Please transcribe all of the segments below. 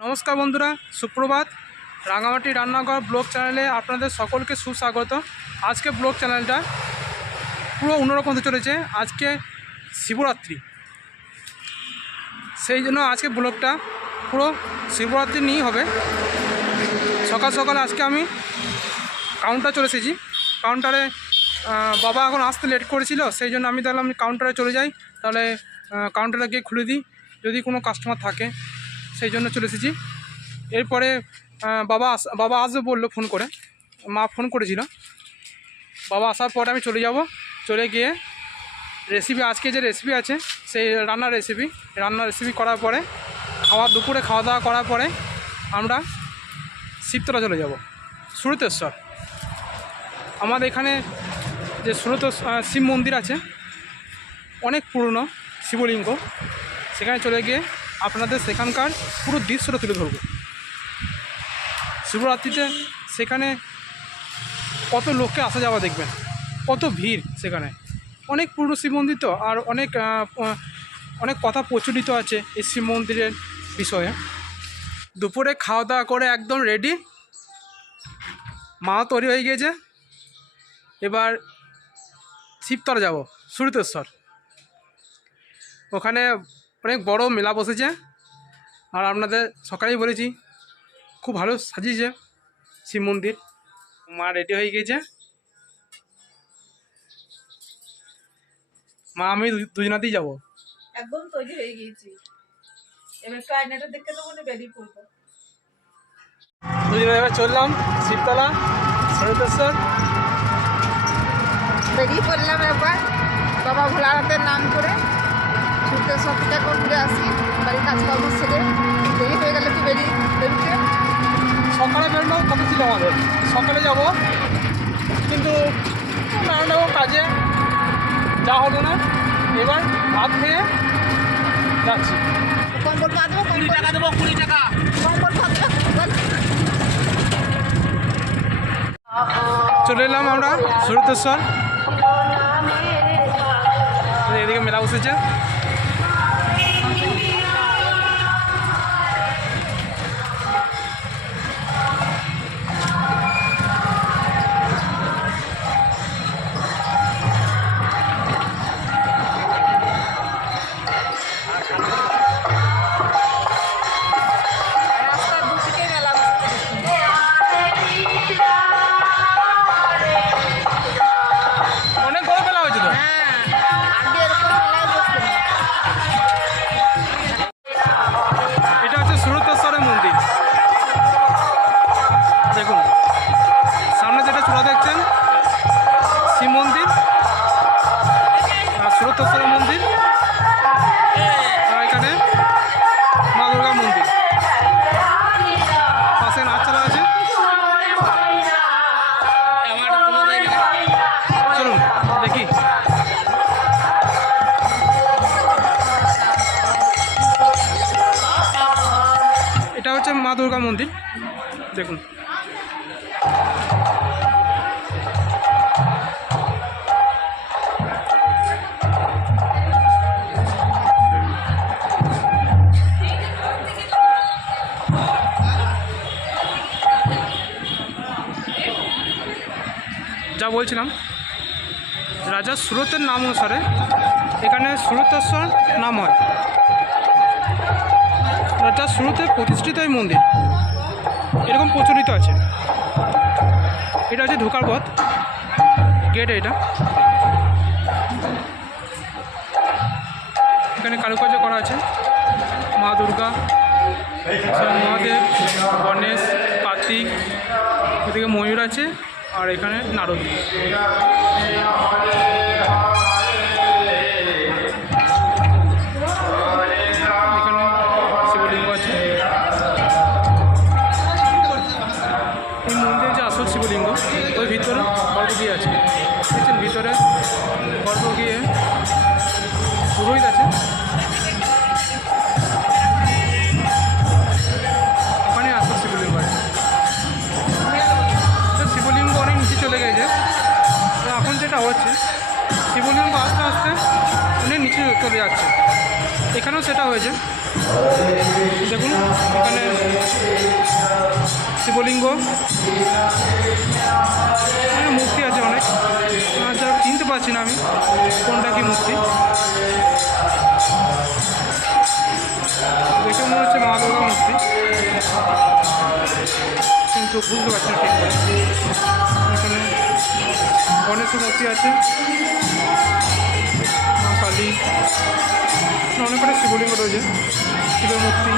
নমস্কার বন্ধুরা, সুপ্রভাত। রাঙামাটি রান্নাঘর ব্লগ চ্যানেলে আপনাদের সকলকে সুস্বাগত। আজকে ব্লগ চ্যানেলটা পুরো অন্যরকম হতে চলেছে। আজকে শিবরাত্রি, সেই জন্য আজকে ব্লগটা পুরো শিবরাত্রি নিয়েই হবে। সকাল সকাল আজকে আমি কাউন্টার চলে এসেছি। কাউন্টারে বাবা এখন আসতে লেট করেছিল, সেই জন্য আমি তাহলে কাউন্টারে চলে যাই, তাহলে কাউন্টারে গিয়ে খুলে দিই যদি কোনো কাস্টমার থাকে, সেই জন্য চলে এসেছি। এরপরে বাবা আসবে বললো ফোন করে, মা ফোন করেছিল। বাবা আসার পরে আমি চলে যাব, চলে গিয়ে রেসিপি, আজকে যে রেসিপি আছে সেই রান্নার রেসিপি করার পরে দুপুরে খাওয়া দাওয়া করার পরে আমরা শিবতলা চলে যাব, সুরতেশ্বর। আমাদের এখানে যে সুরতেশ্বর শিব মন্দির আছে, অনেক পুরনো শিবলিঙ্গ, সেখানে চলে গিয়ে আপনাদের সেখানকার পুরো দৃশ্যটা তুলে ধরব। শিবরাত্রিতে সেখানে কত লোককে আসা যাওয়া দেখবেন, কত ভিড় সেখানে। অনেক পুরনো শিব মন্দির তো, আর অনেক কথা প্রচলিত আছে এই শিব মন্দিরের বিষয়ে। দুপুরে খাওয়া দাওয়া করে একদম রেডি, মা তৈরি হয়ে গিয়েছে। এবার শিবতলা যাব, সুরতেশ্বর। ওখানে অনেক বড় মেলা বসেছে, আর আপনাদের সকালেই বলেছি খুব ভালো সাজিয়েছে শিব মন্দির। মা রেডি হয়ে গিয়েছে, মা আমি দুজনাতেই যাবো। একদম তৈরি হয়ে গিয়েছি, এবার একটু আয়নাটা দেখে তো মনে বেরিয়ে পড়বো। দুজনে এবার চললাম শিবতলা, সুরতেশ্বর। বেরিয়ে পড়লাম একবার বাবা ভোলানাথের নাম করে। সুরতেশ্বর থেকে একবার ঘুরে আসি, বাড়ির কাজকর্ম ছেড়ে দেরি হয়ে গেলে তো বেরিয়ে সকালে বেরোনো কথা ছিল আমাদের, সকালে যাব, কিন্তু নানান রকম কাজে যা হলো না। এবার ভাত খেয়ে যাচ্ছি। কম্বল পাতবো, 20 টাকা দেবো, 20 টাকা। কম্বল পাতবো। চলে এলাম আমরা সুরতেশ্বর। এদিকে মেলা বসেছে। রাস্তার দুদিকে মেলা বসেছে। অনেক বড় মেলা হয়েছে তো। হ্যাঁ, আগে এরকম মেলায় বসতো না। এটা হচ্ছে সুরতেশ্বরের মন্দির। দেখুন সামনে যেটা চূড়া দেখছেন, শিব মন্দির আর সুরতেশ্বরের মন্দির, আর এখানে মা দুর্গা মন্দির। পাশে নাচচালা আছে। চলুন দেখি। এটা হচ্ছে মা দুর্গা মন্দির, দেখুন। যা বলছিলাম, রাজা সুরতের নাম অনুসারে এখানে সুরতেশ্বর নাম হয়। রাজা সুরতে প্রতিষ্ঠিত এই মন্দির, এরকম প্রচলিত আছে। এটা হচ্ছে ঢোকার পথ, গেট এটা। এখানে কারুকার্য করা আছে, মা দুর্গা, মহাদেব, গণেশ, কার্তিক, এদিকে ময়ূর আছে, আর এখানে নারদ। এখানে শিবলিঙ্গ আছে। এই মন্দিরে যে আসল শিবলিঙ্গ, ওই ভিতরে গর্ভগৃহ আছে। দেখছেন ভিতরে গর্ভগৃহে পুরোহিত আছে। ওখানে আসল শিবলিঙ্গ আছে। শিবলিঙ্গ অনেক নিচে চলে গেছে, তো এখন যেটা হচ্ছে শিবলিঙ্গ আস্তে আস্তে অনেক নিচে চলে যাচ্ছে। এখানেও সেটা হয়েছে, দেখুন এখানে শিবলিঙ্গ, এখানে মূর্তি আছে অনেক, যা চিনতে পারছি না আমি কোনটা কি মূর্তি। দেখে মনে হচ্ছে মা দুর্গা মূর্তি, কিন্তু বুঝতে পারছি না ঠিক করে। এখানে গণেশের মূর্তি আছে, মা কালী, অনেক অনেক শিবলিঙ্গ রয়েছে, শিবের মূর্তি।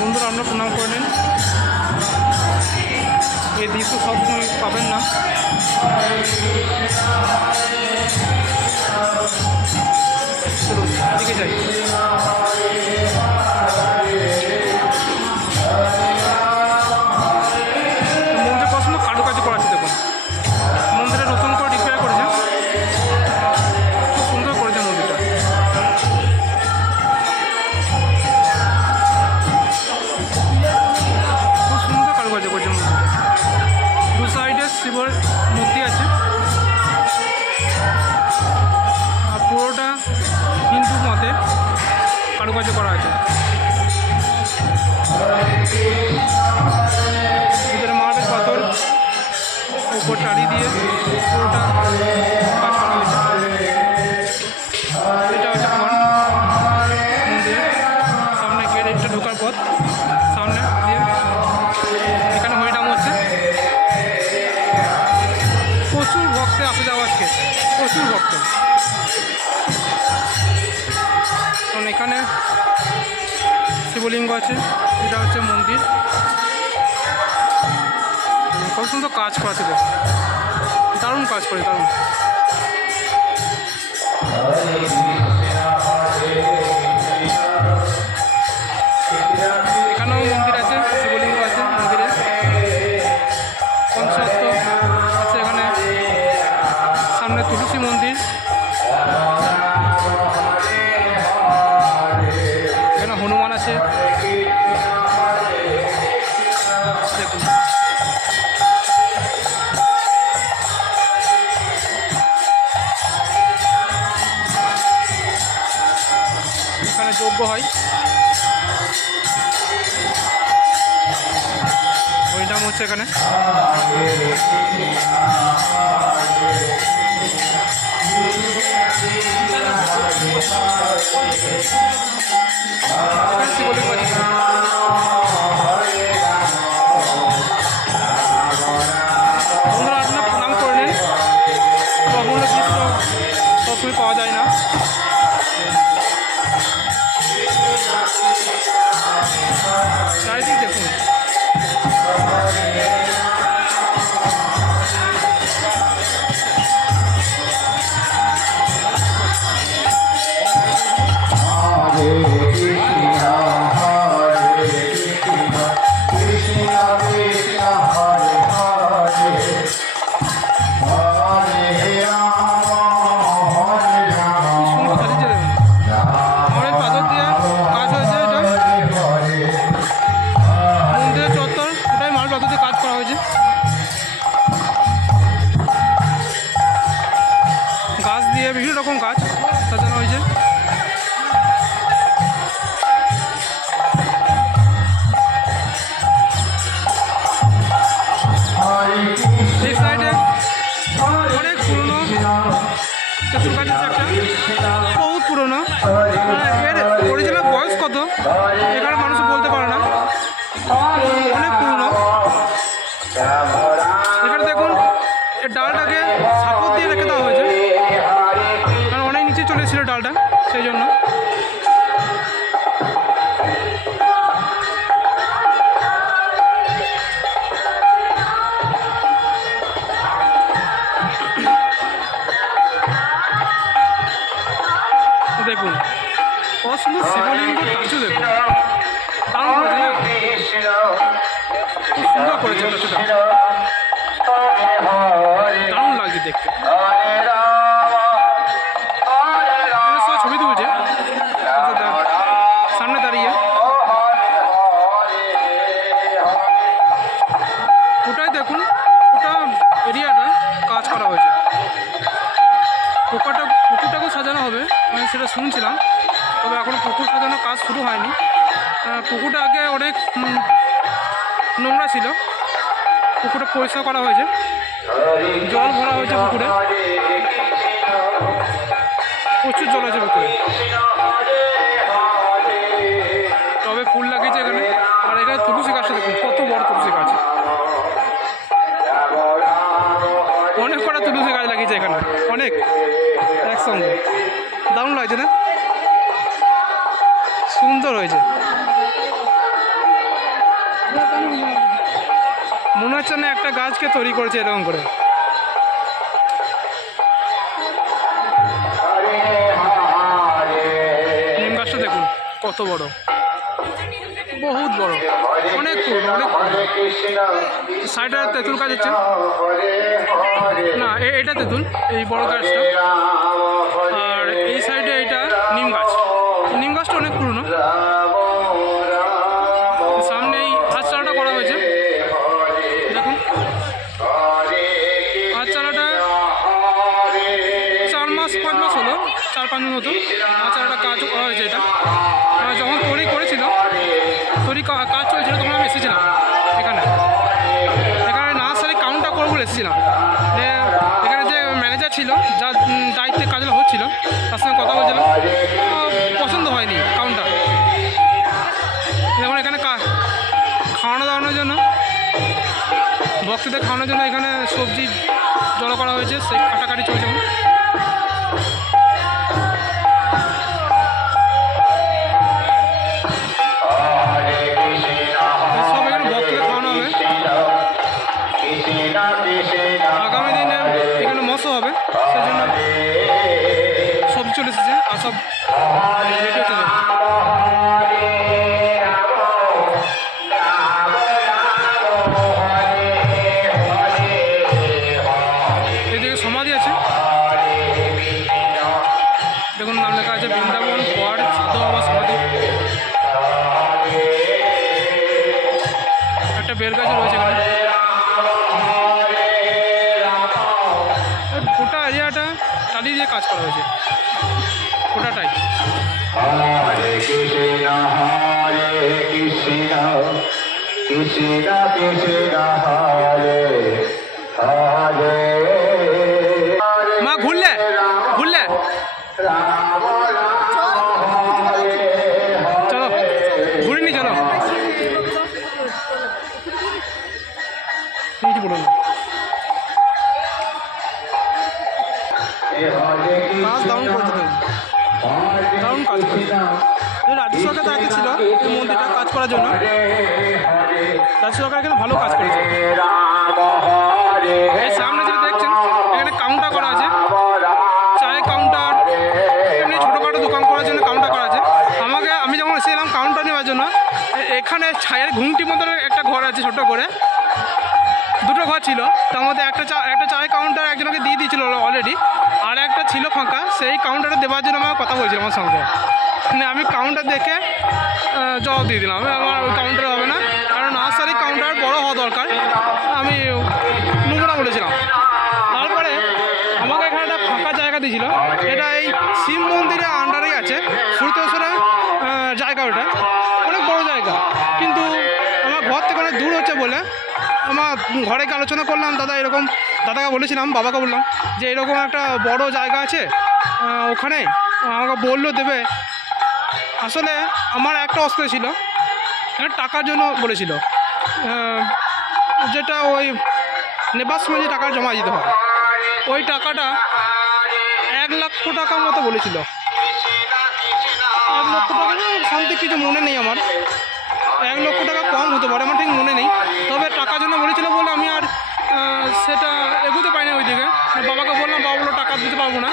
বন্ধুরা আপনারা প্রণাম করে নিন। এই দৃশ্য সবসময় পাবেন না। চলুন এদিকে যাই। মন্দিরের পছন্দ কারুকার্য করা আছে, দেখুন মন্দিরে নতুন করে রিপেয়ার করেছে, খুব সুন্দর করেছে মন্দিরটা। খুব সুন্দর কারুকার্য করেছে মন্দিরটা। দু সাইডে শিবর মূর্তি আছে, আর পুরোটা হিন্দু মতে কারুকার্য করা আছে। ভিতরে মার্বেল পাথর, উপর টালি দিয়ে পুরোটা কাজ করা হয়েছে। এটা হচ্ছে মন্দির, সামনে গেট, এটা ঢোকার পথ সামনে দিয়ে। এখানে হরিনাম হচ্ছে, প্রচুর ভক্তে আসে যাওয়া আজকে, প্রচুর ভক্ত। কারণ এখানে শিবলিঙ্গ আছে, এটা হচ্ছে মন্দির। কত সুন্দর কাজ করা ছিল, দারুণ কাজ করে, দারুণ। এখানেও মন্দির আছে, শিবলিঙ্গ আছে মন্দিরে, পঞ্চরত্ন আছে এখানে, সামনে তুলসী মন্দির, এখানে হনুমান আছে দেখুন। এখানে যজ্ঞ হয়, হরিনাম হচ্ছে এখানে। এখানে শিবলিঙ্গ আছে। বন্ধুরা আপনারা প্রণাম করে নিন, অমূল্য দৃশ্য সবসময় পাওয়া যায় না। চারিদিক দেখুন, সুন্দর সাজিয়েছে দেখুন। মার্বেল পাথর দিয়ে কাজ হয়েছে, এটা মন্দিরের চত্বর ওটাই মার্বেল পাথর দিয়ে কাজ করা হয়েছে। গাছ দিয়ে বিভিন্ন রকম গাছ সাজানো হয়েছে। এই সাইডে অনেক পুরনো চতুর্কাঠের একটা, বহুত পুরনো, এর অরিজিনাল বয়স কত এখানে মানুষ বলতে পারে না, অনেক পুরনো। এখানে দেখুন এই ডালটাকে সাপোর্ট দিয়ে রেখে দেওয়া হয়েছে, কারণ অনেক নিচে চলে এসেছিল ডালটা, সেই জন্য। দেখুন কত সুন্দর শিবলিঙ্গ টাচু, দেখুন দারুণ করেছে না, খুব সুন্দর করেছে টাচুটা, দারুণ লাগছে দেখতে। সব ছবি তুলছে সামনে দাঁড়িয়ে, ওটাই দেখুন, ওটা এরিয়াটা কাজ করা হয়েছে। পুকুরটাকেও সাজানো হবে, আমি সেটা শুনছিলাম, তবে এখনও পুকুর সাজানোর কাজ শুরু হয়নি, পুকুরটা আগে অনেক নোংরা ছিল, পুকুরটা পরিষ্কার করা হয়েছে, জল ভরা হয়েছে পুকুরে, প্রচুর জল আছে পুকুরে। তবে ফুল লাগিয়েছে এখানে, আর এখানে তুলসী গাছটা দেখুন কত বড় তুলসী গাছ, অনেক কটা তুলসী গাছ লাগিয়েছে এখানে, অনেক একসঙ্গে, দারুণ লাগছে না, সুন্দর হয়েছে। মনে হচ্ছে না একটা গাছকে তৈরি করেছে এরকম করে। নিম গাছটা দেখুন কত বড়, বহুত বড়, অনেক পুরনো, অনেক সাইডে তেঁতুল গাছ হচ্ছে না, এটা তেঁতুল, এই বড় গাছটা, আর এই সাইডে এটা নিম গাছ। নিম গাছটা অনেক পুরনো। সামনে এই হাতচালাটা করা হয়েছে দেখুন, হাতচালাটা 4 মাস 5 মাস হলো, 4-5 মাস মতো হাতচালাটা কাজ করা হয়েছে। এটা যখন তৈরি করেছিল, কাজ চলছিল, তখন আমি এসেছিলাম এখানে নার্সারি কাউন্টার করবো বলে এসেছিলাম। এখানে যে ম্যানেজার ছিল, যার দায়িত্বে কাজটা হচ্ছিল, তার সঙ্গে কথা বলছিলাম, পছন্দ হয়নি কাউন্টার। যেমন এখানে খাওয়ানো দাওয়ানোর জন্য, ভক্তদের খাওয়ানোর জন্য এখানে সবজি জড়ো করা হয়েছে, সেই কাটাকাটি চলছে। সব এখানে ভক্তদের খাওয়ানো হবে। আগামী দিনে এখানে মৎস্য হবে, সেই জন্য সবজি চলে এসেছে, আর সব রেডি হতে যাবে। এদিকে সমাধি আছে দেখুন, নাম লেখা আছে বৃন্দাবন পর সাধু বাবা সমাধি। একটা বেল গাছ রয়েছে এখানে। গোটা এরিয়াটা টালি দিয়ে কাজ করা হয়েছে, গোটাটাই। হরে কৃষ্ণ হরে কৃষ্ণ কৃষ্ণ কৃষ্ণ হরে হরে। মা ঘুরলে চলো, ঘুরিনি, চলো কিছু বলুন। কাজ দারুণ করতে দেবেন, দারুণ কাজ করছে। রাজ্য সরকার দায়িত্ব ছিল এই মন্দিরটা কাজ করার জন্য, রাজ্য সরকার এখানে ভালো কাজ করেছে। এই সামনে যেটা দেখছেন, এখানে কাউন্টার করা আছে, চায়ের কাউন্টার, এমনি ছোটোখাটো দোকান করার জন্য কাউন্টার করা আছে। আমি যখন এসেছিলাম কাউন্টার নেওয়ার জন্য, এখানে ছায়ের ঘুমটির মতো একটা ঘর আছে, ছোটো করে 2টো ঘর ছিল, তার মধ্যে একটা চায়ের কাউন্টার একজনকে দিয়ে দিয়েছিল অলরেডি, আর একটা ছিল ফাঁকা, সেই কাউন্টারে দেওয়ার জন্য আমার কথা বলছিলাম আমার সঙ্গে। মানে আমি কাউন্টার দেখে জবাব দিয়ে দিলাম, আমার ওই কাউন্টারে হবে না, কারণ নার্সারি কাউন্টার বড় হওয়া দরকার, আমি নোংরা বলেছিলাম। তারপরে আমাকে এখানে একটা ফাঁকা জায়গা দিয়েছিল, এটা এই শিব মন্দিরের আন্ডারেই আছে, সুরতেশ্বরের জায়গা, ওটা অনেক বড় জায়গা, কিন্তু আমার ঘর থেকে অনেক দূর হচ্ছে বলে আমার ঘরে গিয়ে আলোচনা করলাম, দাদাকে বলেছিলাম, বাবাকে বললাম যে এরকম একটা বড় জায়গা আছে ওখানে, আমাকে বললো দেবে। আসলে আমার একটা অসুবিধা ছিল, টাকার জন্য বলেছিল, যেটা ওই নেবার সময় যে টাকা জমা দিতে হয়, ওই টাকাটা 1 লক্ষ টাকার মতো বলেছিল। 1 লক্ষ টাকা শান্তি কিছু মনে নেই আমার, 1 লক্ষ টাকা কম হতে পারে, আমার ঠিক মনে নেই, তবে টাকার জন্য বলেছিল বলে আমি আর সেটা এগোতে পারিনি ওই দিকে। বাবাকে বললাম, বাবা বললো টাকা দিতে পারবো না,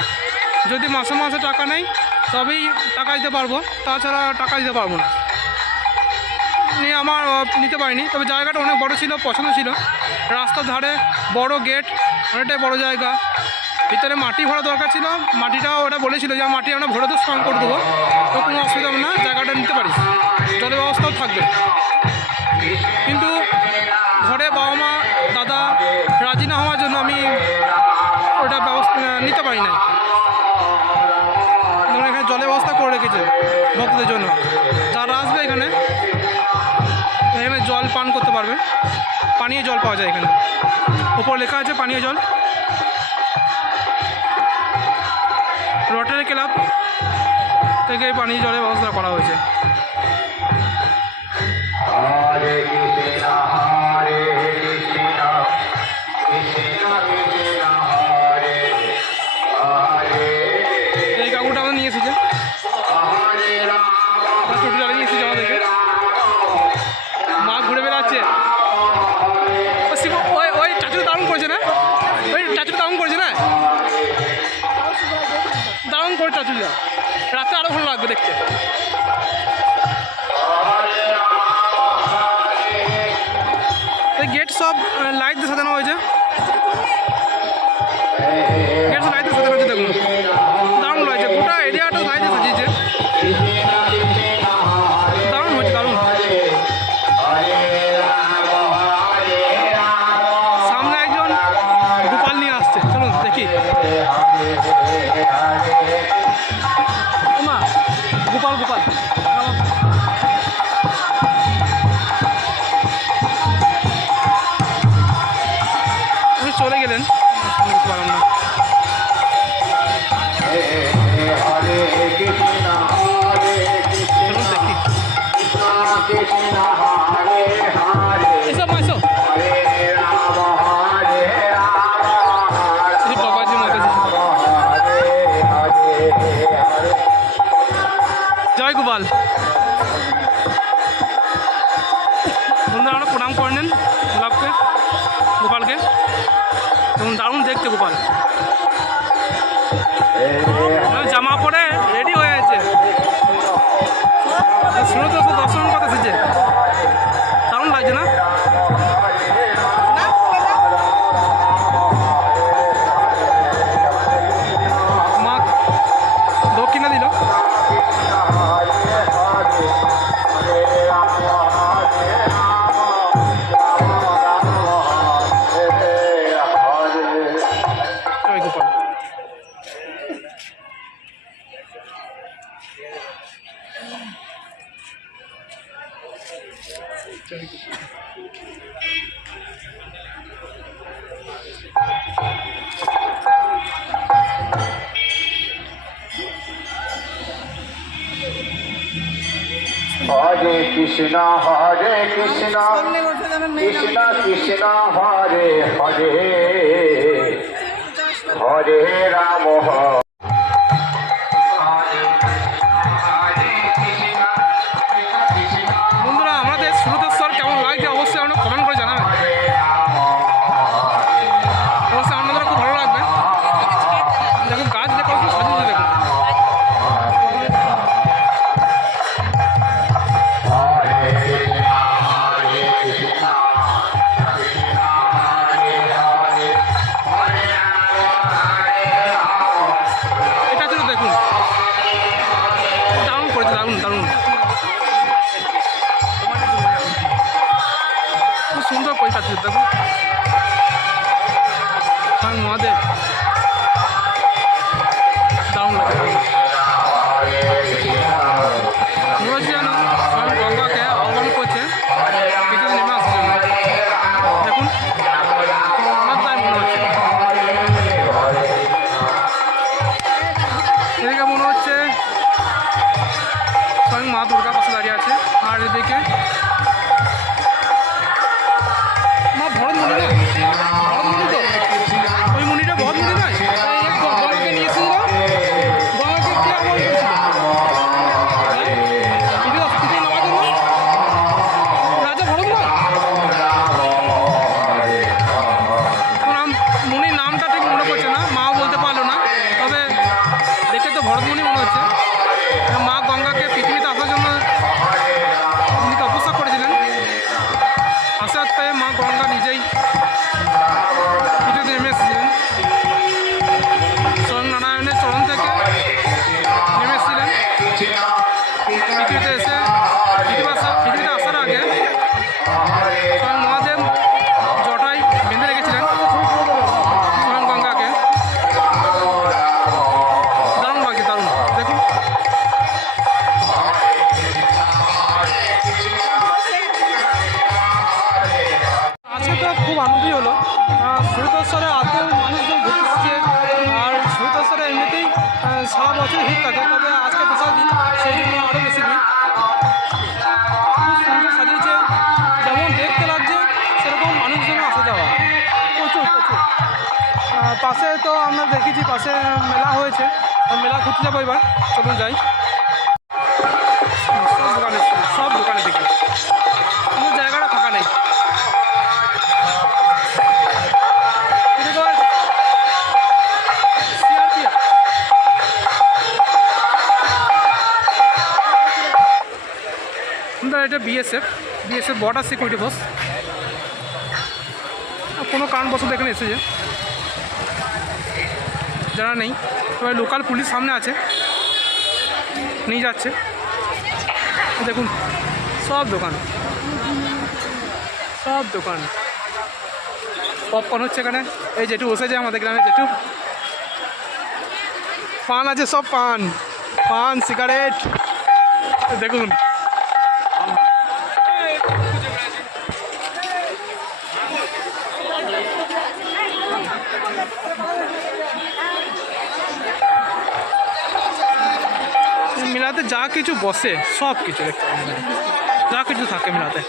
যদি মাসে মাসে টাকা নেই তবেই টাকা দিতে পারবো, তাছাড়া টাকা দিতে পারবো না। নিয়ে আমার নিতে পারিনি, তবে জায়গাটা অনেক বড় ছিল, পছন্দ ছিল, রাস্তার ধারে বড় গেট, অনেকটাই বড় জায়গা, ভিতরে মাটি ভরা দরকার ছিল, মাটিটাও ওটা বলেছিল যে মাটি আমরা ভরে তো স্ট্রং করে দেবো, তো কোনো অসুবিধা হবে না, জায়গাটা নিতে পারিস, জলের ব্যবস্থাও থাকবে। কিন্তু ঘরে বাবা মা দাদা রাজি না হওয়ার জন্য আমি ওটা ব্যবস্থা নিতে পারি নাই। যেমন এখানে জলের ব্যবস্থা করে রেখেছে ভক্তদের জন্য, যারা আসবে এখানে পান করতে পারবে। পানীয় জল পাওয়া যায় এখানে, ওপর লেখা আছে পানীয় জল। রটারি ক্লাব থেকে এই পানীয় জলের ব্যবস্থা করা হয়েছে। হরে কৃষ্ণ হরে কৃষ্ণ কৃষ্ণ কৃষ্ণ হরে হরে এই কাকুটা আমাদের নিয়ে এসেছে, হরে রাম টোটো চালিয়ে নিয়ে এসেছে আমাদেরকে। মা ঘুরে বেড়াচ্ছে। ওই ওই চাচুটা দারুণ করেছে না, ওই চাচুটা দারুণ করেছে না, দারুণ করে চাচুটা। রাতে আরও ভালো লাগবে দেখতে। এই গেট সব লাইট দিয়ে সাজানো হয়েছে, গেট সব লাইট দিয়ে সাজানো হয়েছে। দেখুন দারুণ লাগছে, গোটা এরিয়াটা লাইট দিয়ে সাজিয়েছে। দারুণ হয়েছে, দারুণ। সামনে একজন গোপাল নিয়ে আসছে, চলুন দেখি। মা গোপাল গোপাল উনি চলে গেলেন, দেখতে পারলাম না। হরে কৃষ্ণ হরে চলুন দেখি। কৃষ্ণ হরে হরে এসব মা এসব হরে রাম হরে রাম এই বাবাজি মাতাজি। হরে হরে হরে জয় গোপাল। বন্ধুরা আমরা প্রণাম করে নেন গোলাপকে, গোপালকে। এবং দারুণ দেখতে গোপাল, জামা পরে রেডি হয়ে আছে। শুনে তো দর্শন কথা এসেছে, দারুণ লাগছে না? মা দক্ষিণা দিল। জয় গোপাল। হরে কৃষ্ণ কৃষ্ণ কৃষ্ণ হরে হরে হরে রাম বন্ধুরা আমাদের সুরতেশ্বর কেমন লাগছে অবশ্যই আপনারা কমেন্ট করে জানাবেন। অবশ্যই আপনাদের খুব ভালো লাগবে। দেখুন গাছ দিয়ে কত সাজিয়েছে দেখুন। এটা ছিল দেখুন, দারুণ করেছে, দারুণ দারুণ। খুব আনন্দই হলো। সুরতসরে এত মানুষজন ঘুরতে এসেছে, আর সুরতসরে এমনিতেই সারা বছর ভিড় থাকে, তবে আজকে বিশাল দিন, সেই জন্য আরও বেশি ভিড়। খুব সুন্দর সাজিয়েছে, যেমন দেখতে লাগছে সেরকম মানুষজন আসা যাওয়া প্রচুর প্রচুর। পাশে তো আমরা দেখেছি পাশে মেলা হয়েছে, মেলা ঘুরতে যাবো এবার, চলুন যাই। সব দোকানে দেখি, কোনো জায়গাটা ফাঁকা নেই। এটা বিএসএফ বর্ডার সিকিউরিটি ফোর্স। কোনো কারণবশত এখানে এসেছে, যারা নেই তবে লোকাল পুলিশ সামনে আছে, নিয়ে যাচ্ছে। দেখুন সব দোকান পপকর্ন হচ্ছে এখানে। এই যেটু বসেছে আমাদের গ্রামে, যেটু পান আছে, সব পান সিগারেট দেখুন। মেলাতে যা কিছু বসে সব কিছু দেখতে পাবেন, যা কিছু থাকে মেলাতে।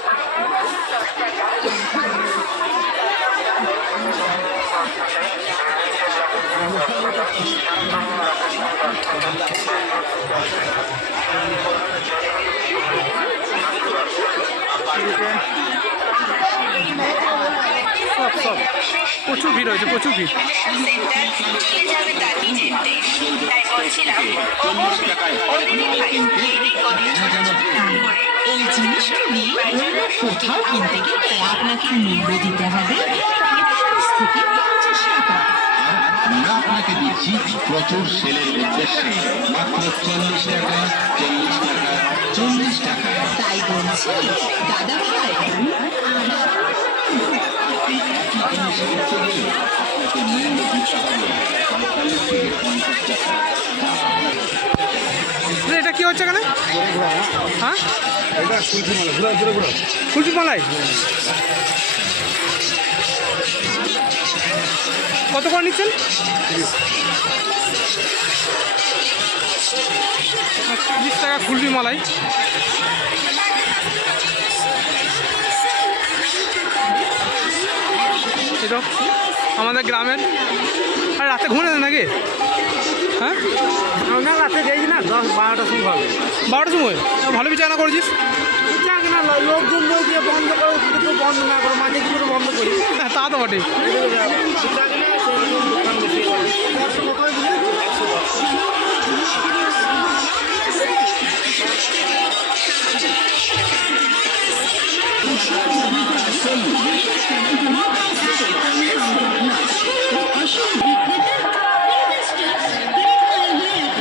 সব প্রচুর ভিড় হয়েছে, প্রচুর ভিড়। এই জিনিসগুলি অন্য কোথাও কিনতে গেলে আপনাকে মূল্য দিতে হবে 45 থেকে 50 টাকা। আমরা আপনাকে দিচ্ছি প্রচুর সেলের উদ্দেশ্যে মাত্র 40 টাকা, 40 টাকা। তাই বলছি দাদা ভাই, এটা কি হচ্ছে এখানে? হ্যাঁ, কুলফি মালাই কত করে নিচ্ছেন? 30 টাকা কুলফি মালাই। এটা আমাদের গ্রামের। আর রাতে ঘুমিয়ে দেন নাকি? হ্যাঁ, না রাতে যাই না 10-12টার সময় হবে। 12টার সময় ভালো বিচারনা করেছিস? যাক না, লোকজন দিয়ে বন্ধ করে, কিন্তু বন্ধ না করে মাঝে কিন্তু বন্ধ করি। হ্যাঁ, তা তো বটে।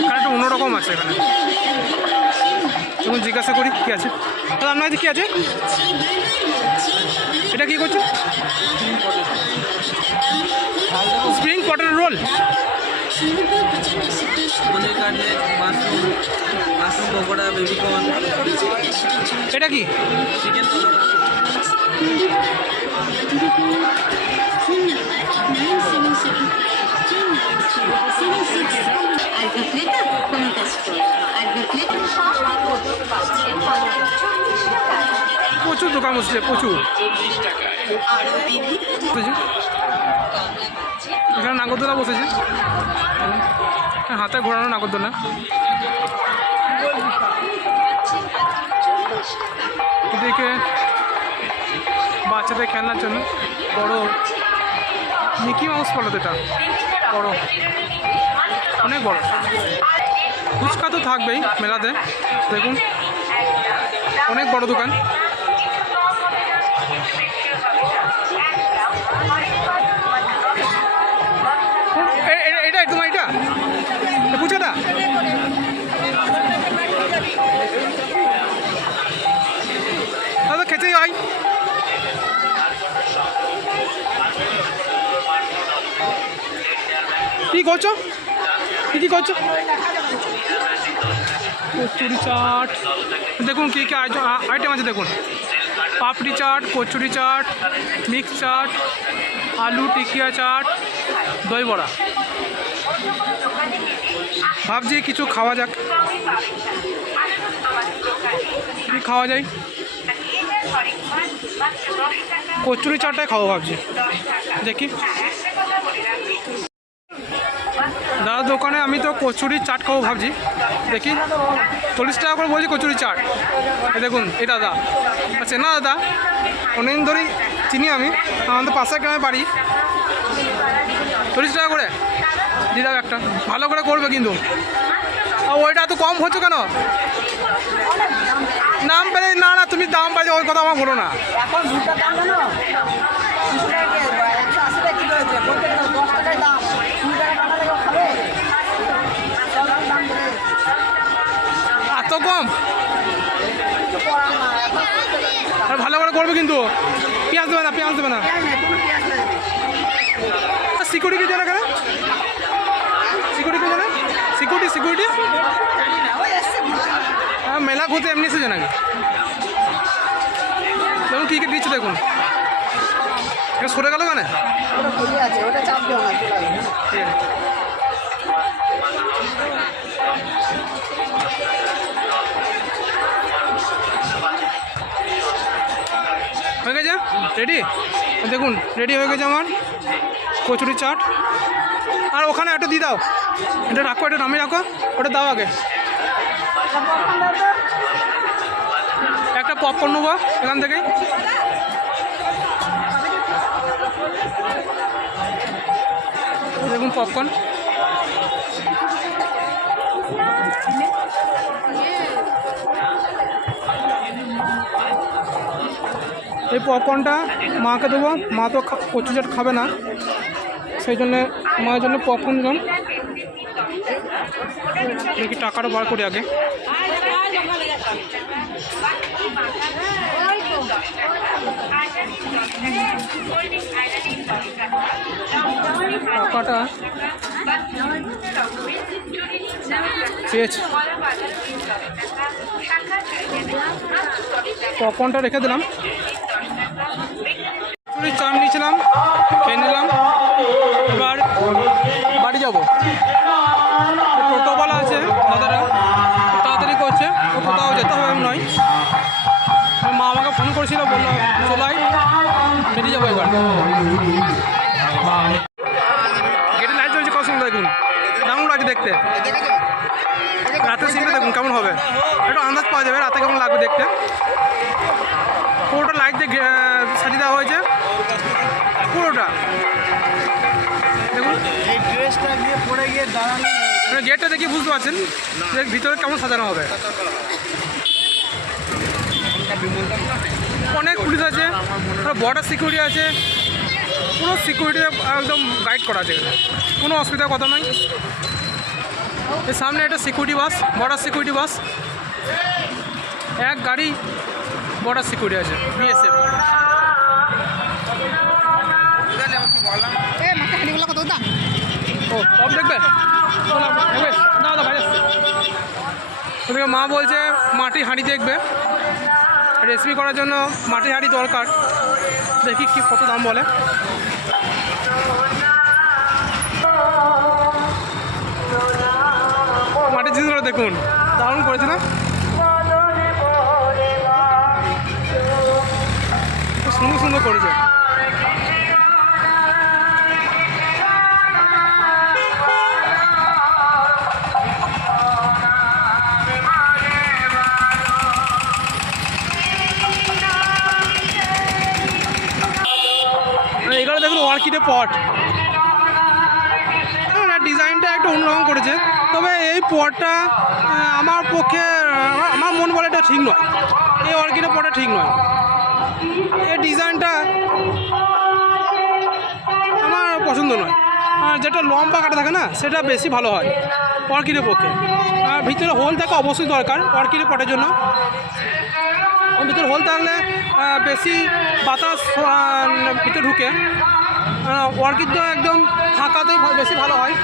এখানে একটা অন্যরকম আছে এখানে। তখন জিজ্ঞাসা করি কী আছে। দাদা আপনার কাছে কী আছে? এটা কী করছে? Spring potato roll. Mushroom pakora, baby corn. এটা কি? চিকেন আর বিক্রেতা কোনো কাজ করবে আর বিক্রেতা প্রচুর দোকান বসছে, প্রচুর। এখানে নাগরদোলা বসেছে, হাতে ঘোরানো নাগরদোলা। এদিকে বাচ্চাদের খেলনার জন্য বড় মিকি মাউস বলো তো, এটা বড়, অনেক বড়। ফুচকা তো থাকবেই মেলাতে, দেখুন অনেক বড় দোকান। এটাই তোমার, এটা ফুচকাটা? দাদা খেতে যাই। কি করছো? কি করছো? কচুরি চাট দেখুন, কী কী আইটেম আছে দেখুন। পাপড়ি চাট, কচুরি চাট, মিক্স চাট, আলু টিকিয়া চাট, দই বড়া। ভাবছি কিছু খাওয়া যাক, কি খাওয়া যায়। কচুরি চাটটাই খাবো ভাবছি, দেখি। দাদা দোকানে আমি তো কচুরি চাট খাবো ভাবছি, দেখি। 40 টাকা করে বলছি কচুরি চাট। এই দেখুন, এই দাদা আচ্ছা না দাদা, অনেকদিন ধরেই চিনি আমি, আমাদের পাশের গ্রামে বাড়ি। 40 টাকা করে দিয়ে দাও একটা, ভালো করে করবে কিন্তু। আর ওইটা এত কম হচ্ছে কেন? নাম পেলে না না, তুমি দাম পাইছো ওই কথা আমার বলো না। এখন ভুট্টার দাম জানো 200 টাকা কেজি, 180 টাকা কিলো হয়েছে। বলতে গেলে 10 টাকায় দাম, 2 টাকা টাকা লেগে খাবে। সব দাম বেড়ে এত কম? কিছু করার না। এখন আর ভালো করে করবে কিন্তু, পেঁয়াজ দেবে না, পেঁয়াজ দেবে না। কোনো পেঁয়াজ লাগবে। সিকিউরিটি জানা কেন? সিকিউরিটি জানা? সিকিউরিটি জানি না, ওই এসছে ভুট্টা। মেলা ঘুরতে এমনি এসেছে নাকি? দেখুন কী কী দিচ্ছে দেখুন, এটা সরে গেল কেন? ওটা খুলে আছে, ওটা চাপ দিও না, চলে আসবে। ঠিক আছে। হয়ে গেছে রেডি, দেখুন রেডি হয়ে গেছে আমার কচুরি চাট। আর ওখানে একটা দিয়ে দাও, এটা রাখো, এটা নামিয়ে রাখো, ওটা দাও আগে। একটা পপকর্ন নেবো এখান থেকে। দেখুন পপকর্ন, এই পপকর্নটা মাকে দেবো, মা তো কচু চাট খাবে না, সেই জন্যে মায়ের জন্য পপকর্ন নিলাম। দেখি টাকাটা বার করি আগে। টাকাটা পেয়েছি, পপকর্নটা রেখে দিলাম। চাট নিয়েছিলাম, খেয়ে নিলাম। এবার বাড়ি যাবো। টোটোওয়ালা আছে দাদারা, তাড়াতাড়ি করছে, ও কোথাও যেতে হবে নয়। মা আমাকে ফোন করেছিল, বললো চলাই, বেরিয়ে যাবো এবার। গেটে লাইট চলছে, কত সুন্দর দেখুন, কেমন লাগছে দেখতে। রাতের সিনটা দেখুন কেমন হবে, একটু আন্দাজ পাওয়া যাবে রাতে কেমন লাগবে দেখতে। পুরোটা লাইট দিয়ে সাজিয়ে দেওয়া হয়েছে, পুরোটা দেখুন। এই ড্রেসটা দিয়ে পড়ে গিয়ে দাঁড়ানো। গেটটা দেখে বুঝতে পারছেন যে ভিতরে কেমন সাজানো হবে। অনেক পুলিশ আছে, বর্ডার সিকিউরিটি আছে, পুরো সিকিউরিটি একদম গাইড করা আছে, কোনো অসুবিধার কথা নয়। এর সামনে একটা সিকিউরিটি বাস, বর্ডার সিকিউরিটি বাস, এক গাড়ি বর্ডার সিকিউরিটি আছে, বিএসএফ। ও সব দেখবে না দাদা, ভাই আসছে। ওদিকে মা বলছে মাটি হাঁড়ি দেখবে, রেসিপি করার জন্য মাটি হাঁড়ি দরকার। দেখি কি কত দাম বলে। মাটির জিনিসগুলো দেখুন, দারুণ করেছে না? খুব সুন্দর সুন্দর করেছে। এগুলো দেখুন অর্কিডের পট, ডিজাইনটা একটু অন্যরকম করেছে। তবে এই পটটা আমার পক্ষে, আমার মন বলে এটা ঠিক নয়, এই অর্কিডের পটটা ঠিক নয়। এই ডিজাইনটা আমার পছন্দ নয়। আর যেটা লম্বা কাটা থাকে না, সেটা বেশি ভালো হয় অর্কিডের পক্ষে। আর ভিতরে হোল থাকা অবশ্যই দরকার অর্কিডের পটের জন্য। ভিতরে হোল থাকলে বেশি বাতাস ভিতরে ঢুকে। অর্কিড তো একদম ফাঁকাতেই বেশি ভালো হয়,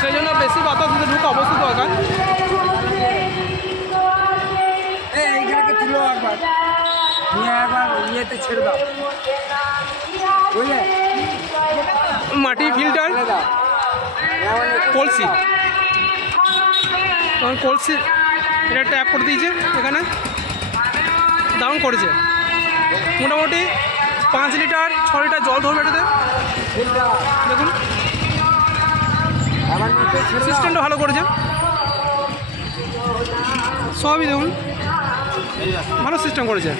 সেই জন্য বেশি বাতাস ভিতরে ঢুকে অবশ্যই দরকার। এইগুলোকে তুলে তুলো একবার নিয়ে একবার ইয়েতে ছেড়ে দাও বুঝলে মাটি ফিল্টার ছেড়ে দাও এমন একটু কলসি তখন কলসি এটা ট্যাপ করে দিয়েছে এখানে দারুণ করেছে মোটামুটি 5 লিটার 6 লিটার জল ধরবে এটাতে ফিল্টার দেখুন আবার নিচে ছেড়ে দাও সিস্টেমটা ভালো করেছে সবই দেখুন ভালো সিস্টেম করেছে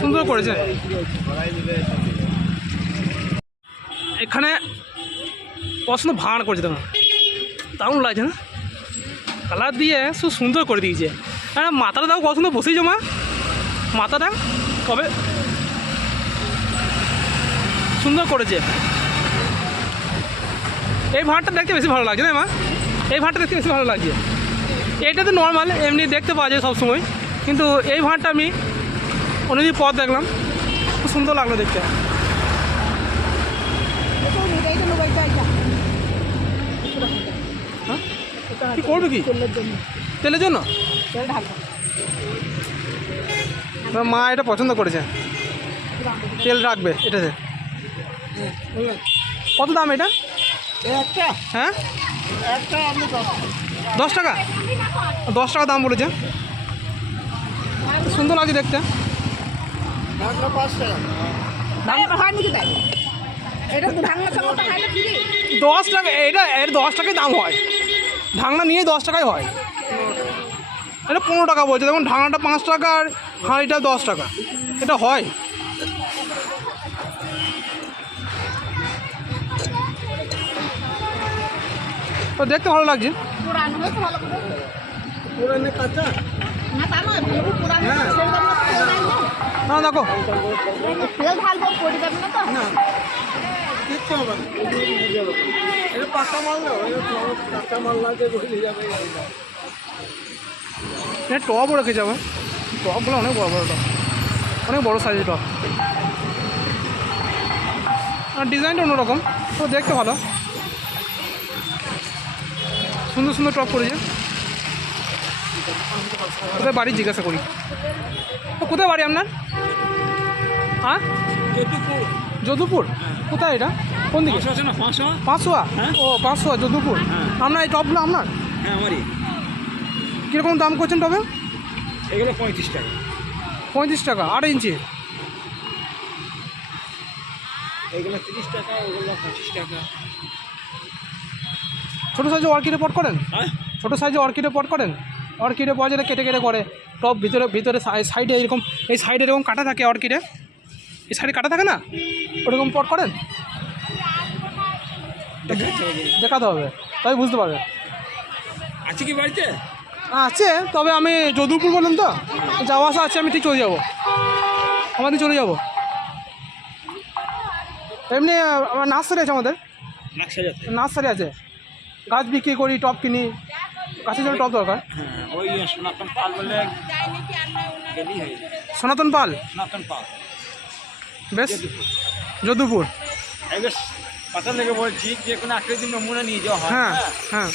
সুন্দর করেছে এখানে পছন্দ ভাড় করেছে দেখুন দারুণ লাগছে না কালার দিয়ে খুব সুন্দর করে দিয়েছে হ্যাঁ মাথাটা দাও পছন্দ বসেইছো মা মাথাটা কবে সুন্দর করেছে এই ভাঁড়টা দেখতে বেশি ভালো লাগছে না মা এই ভাঁড়টা দেখতে বেশি ভালো লাগছে এইটা তো নর্মাল এমনি দেখতে পাওয়া যায় সবসময় কিন্তু এই ভাঁড়টা আমি অনেকদিন পর দেখলাম খুব সুন্দর লাগলো দেখতে হ্যাঁ কী করবে কি তেলের জন্য এবার মা এটা পছন্দ করেছে তেল রাখবে এটাতে কত দাম এটা একটা হ্যাঁ একটা আপনি 10 টাকা 10 টাকা দাম বলেছে সুন্দর লাগছে দেখতে মাত্র 5 টাকা হয় নাকি তাই এটা তো ভাঙলা চামচটা খাইলে কি 10 টাকা এটা এর 10 টাকায় দাম হয় ঢাকনা নিয়ে 10 টাকায় হয় এটা 15 টাকা বলছে দেখুন ঢাকনাটা 5 টাকা আর হাঁড়িটা 10 টাকা এটা হয় তো দেখতে ভালো লাগছে পুরানো হয়েছে ভালো করে পুরনো কাঁচা না তা নয় ভালো করে পুরানো ছেড়ে দেবো না তেল ঢালবো না দেখো তেল ঢালবো পড়ে যাবে না তো কিচ্ছু হবে না এটা পাকা মাল না কাঁচা মাল না যে বলে যাবে এটা টপও রেখে যাবে টপগুলো অনেক বড় বড় টপ অনেক বড় সাইজের টপ আর ডিজাইনটা অন্যরকম তো দেখতে ভালো সুন্দর সুন্দর টপ করেছে কোথায় বাড়ি জিজ্ঞাসা করি তো কোথায় বাড়ি আপনার হ্যাঁ যদুপুর কোথায় এটা কোন দিকে 500 ও 500 যদুপুর আপনার এই টপগুলো আপনার হ্যাঁ আমারই কীরকম দাম করছেন টবে এগুলো 35 টাকা 35 টাকা 8 ইঞ্চি এগুলো 30 টাকা ওগুলো 25 টাকা ছোটো সাইজে অর্কিডে পট করেন হ্যাঁ ছোটো সাইজে অর্কিডে পট করেন অর্কিডে পাওয়া যায় কেটে কেটে করে টপ ভিতরে ভিতরে সাইডে এরকম এই সাইডে এরকম কাটা থাকে অর্কিডে এই সাইডে কাটা থাকে না ওরকম পট করেন দেখাতে হবে তাই বুঝতে পারবে আছে কি বাড়িতে আছে তবে আমি যদুপুর বললাম তো যাওয়া আসা আছে আমি ঠিক চলে যাবো আমাদের চলে যাব এমনি আমার নার্সারি আছে আমাদের নার্সারি আছে গাছ বিক্রি করি টপ কিনি গাছের জন্য টপ দরকার হ্যাঁ ওই সনাতন পাল বলে গেলি হয়ে সনাতন পাল সনাতন পাল বেশ যদুপুর এবার পাতা থেকে বলছি যে কোনো আকৃতির নমুনা নিয়ে যাওয়া হয় হ্যাঁ হ্যাঁ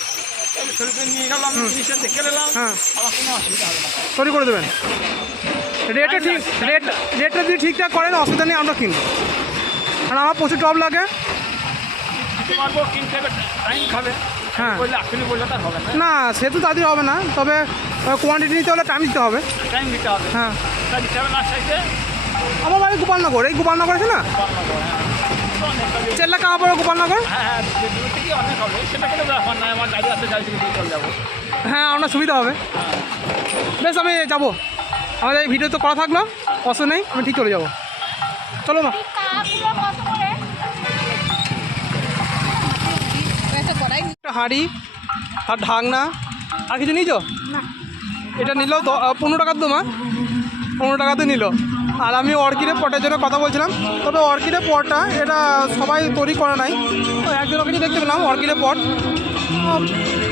শরীরে নিয়ে গেলাম জিনিসটা দেখে নিলাম হ্যাঁ আমার কোনো অসুবিধা হবে না তৈরি করে দেবেন রেটটা ঠিক রেটটা যদি ঠিকঠাক করেন অসুবিধা নেই আমরা কিনবো কারণ আমার প্রচুর টপ লাগে পারবো কিনতে হবে টাইম খাবে হ্যাঁ বললে আপনি বললে তার হবে না না সে তো তাড়াতাড়ি হবে না তবে কোয়ান্টিটি নিতে হলে টাইম দিতে হবে টাইম দিতে হবে হ্যাঁ তার হিসাবে না চাইতে আমার বাড়ি গোপালনগর এই গোপালনগর আছে না চেল্লা কাপড় গোপালনগর হ্যাঁ হ্যাঁ দূর থেকে অনেক হবে সেটা কোনো ব্যাপার নয় আমার গাড়ি আছে গাড়ি থেকে চলে যাবো হ্যাঁ আপনার সুবিধা হবে বেশ আমি যাবো আমাদের এই ভিডিও তো করা থাকলো অসুবিধা নেই আমি ঠিক চলে যাবো চলো মা একটা হাঁড়ি আর ঢাকনা আর কিছু নিয়েছ এটা নিল 15 টাকার তো মা 15 টাকাতে নিল আর আমি অর্কিডের পটের জন্য কথা বলছিলাম তবে অর্কিডের পটটা এটা সবাই তৈরি করে নাই তো একজন ওখানে দেখতে পেলাম অর্কিডের পট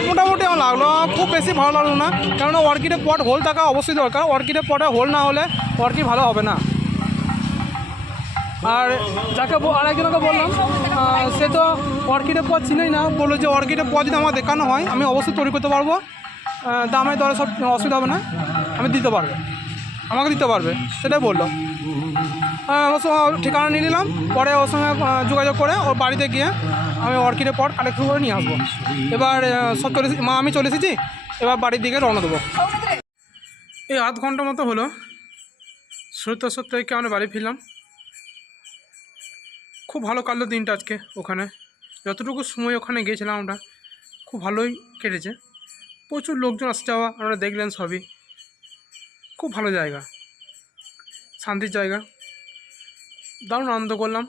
মোটামুটি আমার লাগলো খুব বেশি ভালো লাগলো না কেননা অর্কিডের পট হোল থাকা অবশ্যই দরকার অর্কিডের পটে হোল না হলে অর্কিড ভালো হবে না আর যাকে আর একজনকে বললাম সে তো অর্কিডের পদ চিনেই না, বললো যে অর্কিডের পদ যদি আমার দেখানো হয় আমি অবশ্যই তৈরি করতে পারবো, দামে দরে সব অসুবিধা হবে না, আমি দিতে পারবে, আমাকে দিতে পারবে, সেটাই বললো। অবশ্য ঠিকানা নিয়ে নিলাম, পরে ওর সঙ্গে যোগাযোগ করে ওর বাড়িতে গিয়ে আমি অর্কিডের পট কালেকশন করে নিয়ে আসবো। এবার সব আমি চলে এসেছি, এবার বাড়ির দিকে রওনা দেবো। এই আধ ঘন্টা মতো হলো সত্যি আমরা বাড়ি ফিরলাম। খুব ভালো কাটলো দিনটা আজকে ওখানে, যতটুকু সময় ওখানে গিয়েছিলাম আমরা খুব ভালোই কেটেছে। প্রচুর লোকজন আসতে যাওয়া আমরা দেখলেন সবই, খুব ভালো জায়গা, শান্তির জায়গা, দারুণ আনন্দ করলাম।